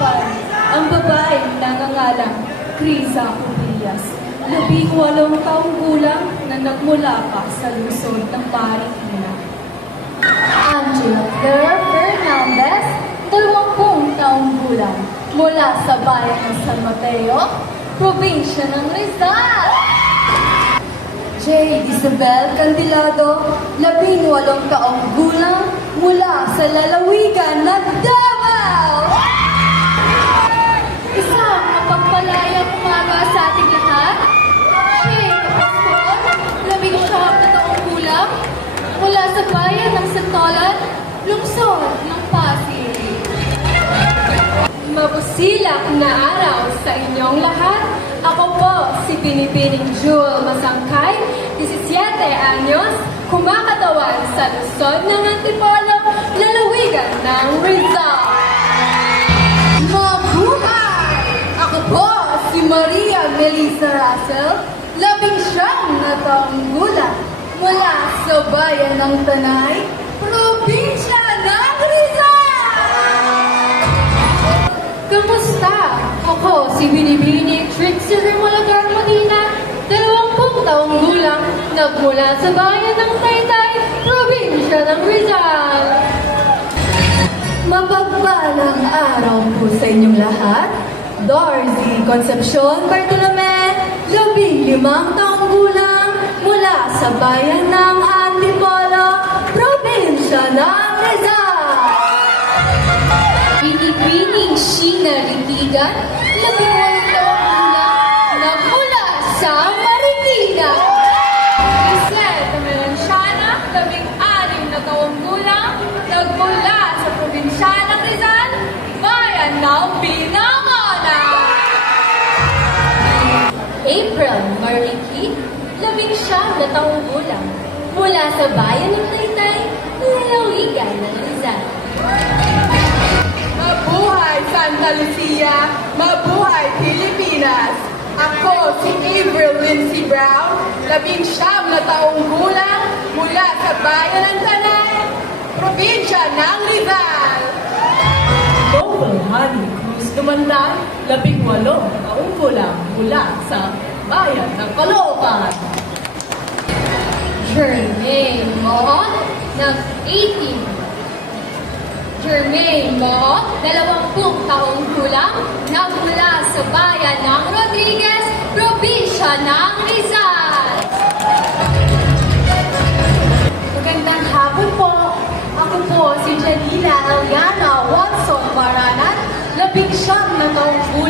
naman ang babaeng nangangalang Criza Cubillas, 18 taong gulang na nagmula pa sa lungsod ng Marikina. Angela Fleur Fernandez, 20 taong gulang, mula sa bayan ng San Mateo, probinsya ng Rizal. J. Isabel Candilado, 18 taong gulang, mula sa lalawigan ng Davao. Isang mapagpalayang umaga sa ating lahat. Shane Pascual, 19 na taong gulang, mula sa bayan ng Santolan, lungsod ng Pasig. Mabusilak na araw sa inyong lahat. Ako po si Binibining Jewel Masangkay, 17 anyos, kumakatawan sa lungsod ng Antipolo, lalawigan ng Rizal. Mabuhay! Ako po si Maria Melissa Russell, 19 na taong gulang, mula sa bayan ng Tanay, probinsya ng Rizal! Kamusta? Ako si Binibini Trixie Remolagar Medina, 20 taong gulang, nagmula sa bayan ng Taytay, probinsya ng Rizal. Mapagpalang araw po sa inyong lahat. Dorsey Concepcion Bartolome, 15 taong gulang, mula sa bayan ng Antipolo, probinsya ng Rizal. Binibining Sheena Litigan, 18 taong gulang, nagmula sa Marikina. Giselle Melanciana, 16 na taong gulang, nagmula sa probinsya ng Rizal, bayan ng Binangonan. April Marlicky, 19 na taong gulang, mula sa bayan ng Taytay, lalawigan ng Rizal. Mabuhay Santa Lucia! Mabuhay Pilipinas! Ako si Avril Lindsay Brown, 19 na taong gulang, mula sa bayan ng Tanay, probinsya ng Rizal. Noble Honey Cruz Dumandan, 18 taong gulang, mula sa bayan ng Caloocan. Jermaine Moon, nag-18. Jermaine Moon, 20 taong gulang, nagmula sa bayan ng Rodriguez, probinsya ng Rizal. Magandang hapon po. Ako po si Janina Eliana Watson Baranan, 19 na taong gulang.